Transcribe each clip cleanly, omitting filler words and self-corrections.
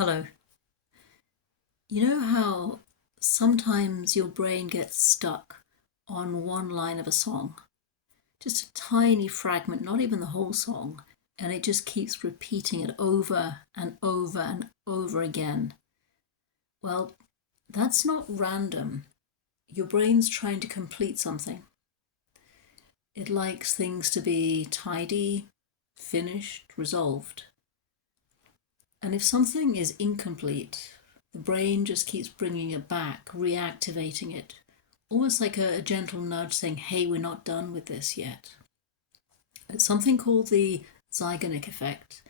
Hello. You know how sometimes your brain gets stuck on one line of a song? Just a tiny fragment, not even the whole song, and it just keeps repeating it over and over and over again. Well, that's not random. Your brain's trying to complete something. It likes things to be tidy, finished, resolved. And if something is incomplete, the brain just keeps bringing it back, reactivating it, almost like a gentle nudge saying, hey, we're not done with this yet. It's something called the Zeigarnik Effect,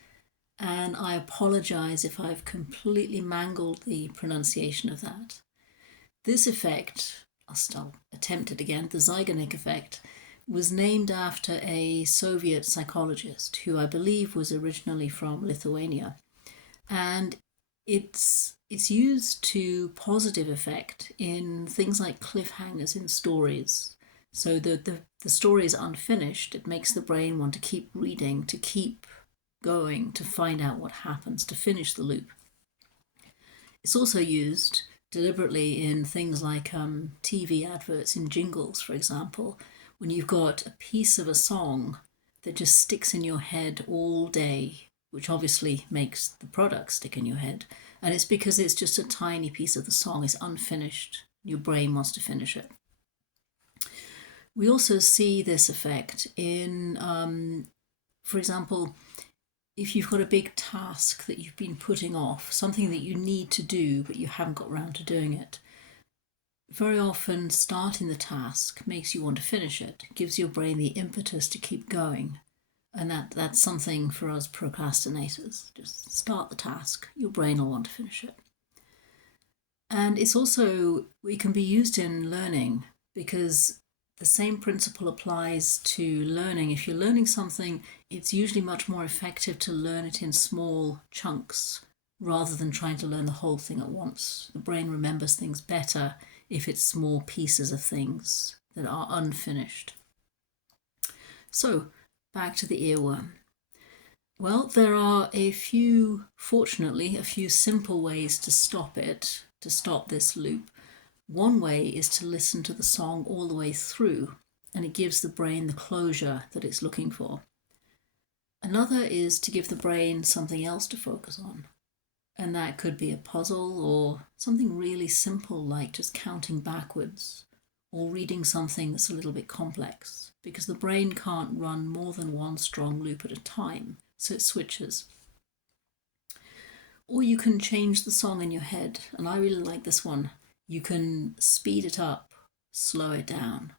and I apologize if I've completely mangled the pronunciation of that. This effect, I'll attempt it again, the Zeigarnik Effect, was named after a Soviet psychologist who I believe was originally from Lithuania. And it's used to positive effect in things like cliffhangers in stories. So the story is unfinished. It makes the brain want to keep reading, to keep going, to find out what happens, to finish the loop. It's also used deliberately in things like TV adverts, in jingles, for example, when you've got a piece of a song that just sticks in your head all day, which obviously makes the product stick in your head. And it's because it's just a tiny piece of the song, it's unfinished. Your brain wants to finish it. We also see this effect in, for example, if you've got a big task that you've been putting off, something that you need to do but you haven't got around to doing it. Very often starting the task makes you want to finish it, gives your brain the impetus to keep going. And that's something for us procrastinators. Just start the task, your brain will want to finish it. And it can be used in learning, because the same principle applies to learning. If you're learning something, it's usually much more effective to learn it in small chunks rather than trying to learn the whole thing at once. The brain remembers things better if it's small pieces of things that are unfinished. So, back to the earworm. Well, there are fortunately, a few simple ways to stop it, to stop this loop. One way is to listen to the song all the way through, and it gives the brain the closure that it's looking for. Another is to give the brain something else to focus on, and that could be a puzzle or something really simple like just counting backwards or reading something that's a little bit complex, because the brain can't run more than one strong loop at a time, so it switches. Or you can change the song in your head, and I really like this one. You can speed it up, slow it down.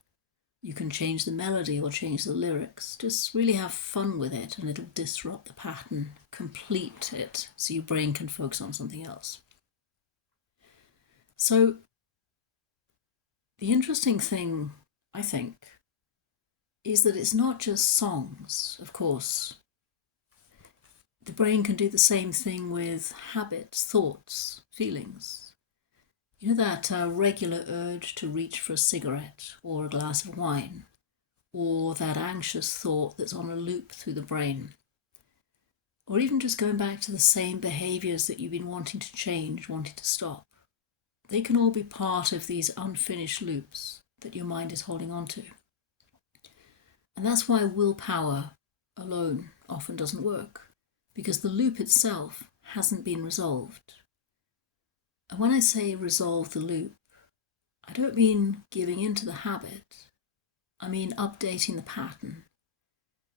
You can change the melody or change the lyrics. Just really have fun with it, and it'll disrupt the pattern, complete it, so your brain can focus on something else. So the interesting thing, I think, is that it's not just songs, of course. The brain can do the same thing with habits, thoughts, feelings. You know that regular urge to reach for a cigarette or a glass of wine, or that anxious thought that's on a loop through the brain, or even just going back to the same behaviours that you've been wanting to change, wanting to stop. They can all be part of these unfinished loops that your mind is holding on to. And that's why willpower alone often doesn't work, because the loop itself hasn't been resolved. And when I say resolve the loop, I don't mean giving into the habit. I mean updating the pattern,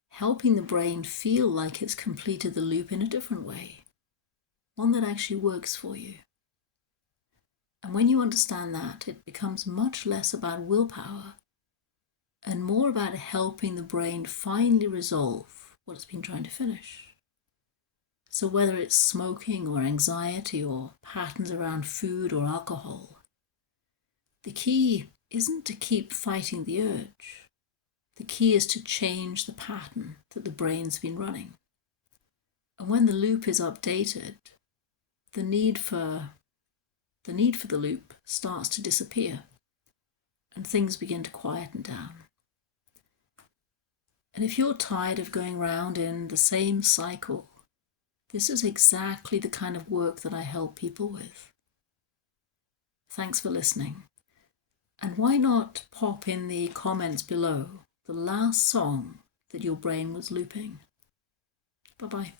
helping the brain feel like it's completed the loop in a different way, one that actually works for you. And when you understand that, it becomes much less about willpower and more about helping the brain finally resolve what it's been trying to finish. So whether it's smoking or anxiety or patterns around food or alcohol, the key isn't to keep fighting the urge. The key is to change the pattern that the brain's been running. And when the loop is updated, the need for the loop starts to disappear and things begin to quieten down. And if you're tired of going round in the same cycle, This is exactly the kind of work that I help people with. Thanks for listening. And why not pop in the comments below the last song that your brain was looping? Bye-bye.